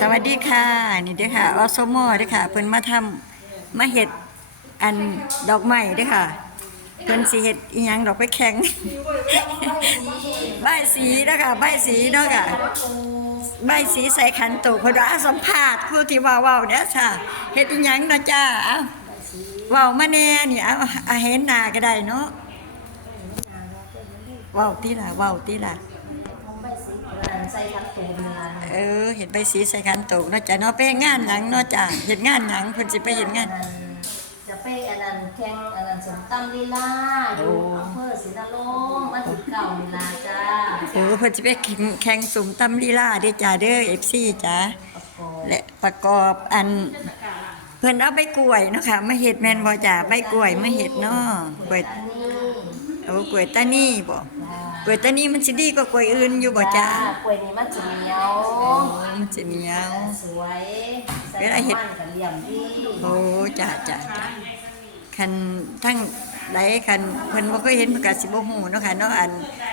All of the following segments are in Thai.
สวัสดีค่ะ นี่เด้อค่ะออสมอเด้อค่ะ เพิ่นมาทำมาเฮ็ดอันดอกไม้เด้อค่ะ เพิ่นสิเฮ็ดอีหยังดอกไปแข่งใบายสีเด้อค่ะใบายสีเนาะค่ะ ใบายสีใส่ขันโตกเพิ่นว่าสัมภาษณ์ผู้ที่ว่าเว้าเนี่ยค่ะเฮ็ดอีหยังเนาะจ้าเอ้าเว้ามาแน่นี่เอาเอาเห็นหน้าก็ได้เนาะเว้าติล่ะเว้าติล่ะ ใส่ขันตูนมาเออเห็นใบสีใส่ขันโตกเนาะจ้ะเนาะไปเฮ็ดงานหยังเนาะจ้ะเฮ็ดงานหยังเพิ่นสิไปเฮ็ดงาน จะไปอันนั้นแข่งอันนั้นสมตำลีลาอยู่อำเภอศรีนรงค์มาถึงเก่าลีลาจ้าเออเพิ่นสิไปแข่งแข่งสุ่มตำลีลาเด้อจ้าเด้อ FC จ้าประกอบและประกอบอัน เพิ่นเอาใบกล้วยเนาะค่ะมาเฮ็ดแม่นบ่จ้าใบกล้วยมาเฮ็ดเนาะกล้วยอันนี้เอากล้วยตานีบ่กล้ วยตานีมันสิดีกว่ากล้วยอื่นอยู่บ่จ้ากล้วยนี้มันจะเหนียวโอ้มันสิเหนียว สวยใส่เวลาเฮ็ด น้ำมันกับเหลี่ยมดีโอ้จ้าจ้าจ้าคันทั้งใดคันเพิ่นบ่เคยเห็นเพิ่นก็สิบ่ฮู้เนาะค่ะเนาะอัน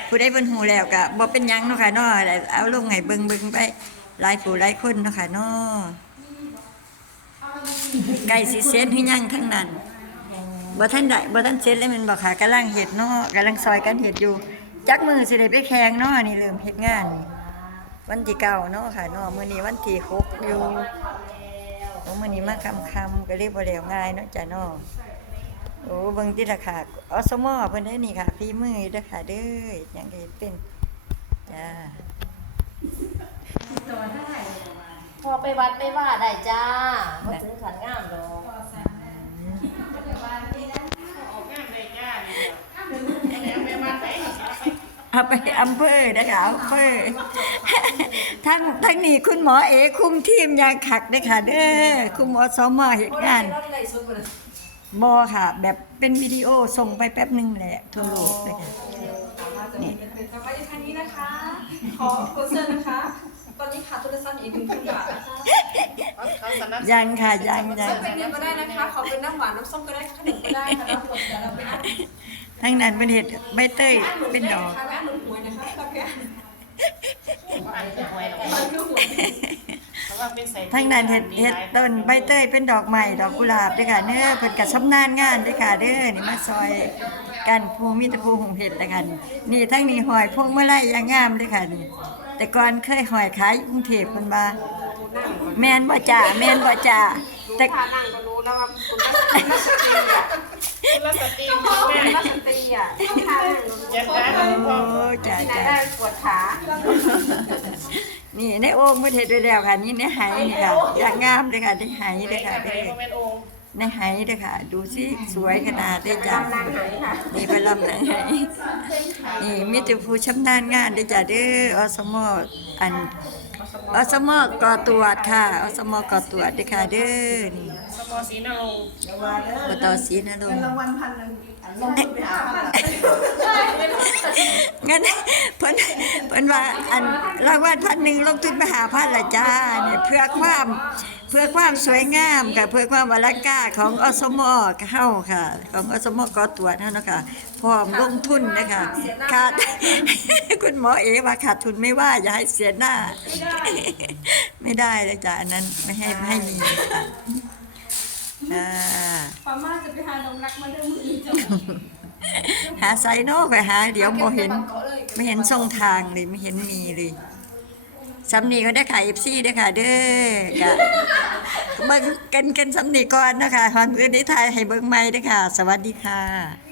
ผู้ใดเพิ่นฮู้แล้วก็บ่เป็นหยังเนาะค่ะเนาะเอาลงให้เบิ่งๆไปหลายผู้หลายคนเนาะค่ะเนาะไก่สิเสร็จหรือยังทั้งนั้นบ่ทันได้บ่ทันเสร็จเลยแม่นบ่ค่ะกำลังเฮ็ดเนาะกำลังซอยกันเฮ็ดอยู่ จักมือสิได้ไปแข่งเนาะนี่เริ่มเฮ็ดงาน วันที่เก้าเนาะค่ะเนาะมื้อนี้วันที่หกอยู่โอ้มื้อนี้มาคำคำก็เรียกบ่แล้วง่ายเนาะจ้ะเนาะโอ้เบิ่งติละค่ะอสมอเพิ่นได้นี่ค่ะพี่มือเด้อค่ะเด้อหยังก็เฮ็ดเป็นจ้าพอไปวัดไปว่าได้จ้ามาถึงขันงามดอก เอาไปอำเภอเด้อค่ะอำเภอทั้งทั้งนี้คุณหมอเอคุมทีมอย่างคักเด้อค่ะเด้อคุมอสมอเฮ็ดงานบ่ค่ะ แบบเป็นวิดีโอส่งไปแป๊บหนึงแหละทั่วโลกเลยค่ะนี่สวัสดีทางนี้นะคะ ขอโพสเซอร์นะคะ ตอนนี้ขาดโทรศัพท์อีกหนึ่งพันบาทนะคะยังค่ะยังยังเป็นเงินก็ได้นะคะ ขอเป็นน้ำหวานน้ำส้มก็ได้ขนมก็ได้ค่ะแล้วเดี๋ยวเราไปอ่านทั้งนั้นเป็นเฮ็ดใบเตยเป็นดอก ทั้งนั้นเฮ็ดเฮ็ดต้นใบเตยเป็นดอกใหม่ดอกกุหลาบด้อค่ะเด้อเพิ่นก็ชำนาญงานด้อค่ะเด้อนี่มาซอยกันภูมิตะภูหงเฮ็ดเด้อค่ะนี่นี่ทั้งนี้หอยพวงมาลัยอย่างงามด้อค่ะนี่แต่ก่อนเคยหอยขายกรุงเทพเพิ่นว่าแม่นบ่จ้าแม่นบ่จ้าแต่ทานั่งก็รู้แล้วว่าคุณ รัสตรีอะคุณรัสตรีคุณรัสตรีอะต้องทานั่งโอ้จ้าที่ไหนจ้าได้ปวดขานี่ในโอ่งเพิ่นเฮ็ดไว้แล้วค่ะ นี่ในไหนี่ค่ะอย่างงามเด้อค่ะในไหเด้อค่ะเด้อในไหเด้อค่ะ ดูสิสวยขนาดเด้อจ้านางหายค่ะนี่ไปลำหนังไหนี่มีแต่ผู้ชำนาญงานเด้อจ้ะเด้ออสมอันอสมก่อตรวจค่ะอสมก่อตรวจเด้อค่ะเด้อนี่ สมอสีนรงค์บตศรีนรงค์รางวัลพันหนึ่งงั้นเพิ่นเพิ่นว่าอันรางวัลพันหนึ่งลงทุนไปหาพันละจ้าเนี่ยเพื่อความเพื่อความสวยงามกับเพื่อความอลังการของอสมเข้าค่ะ ของอสมก่อตรวจเฮาเนาะค่ะพร้อมลงทุนนะคะขาด คุณหมอเอว่าขาดทุนไม่ว่าอย่าให้เสียหน้า ไม่ได้เลยจ้ะอันนั้นไม่ให้ไม่ให้มีค่ะ อ่าปามาจะไปหาดงรักมาเดิมมือจ้ะหาไซโน่ไปหาเดี๋ยวบ่เห็นไม่เห็นช่องทางเลยไม่เห็นมีเลยสำนีก็ได้ขายเอฟซีได้อค่ะ เด้อกะเบิ่งกันกันสำนีก่อนนะคะความอื่นได้ทายให้เบิ่งใหม่เด้อค่ะ สวัสดีค่ะ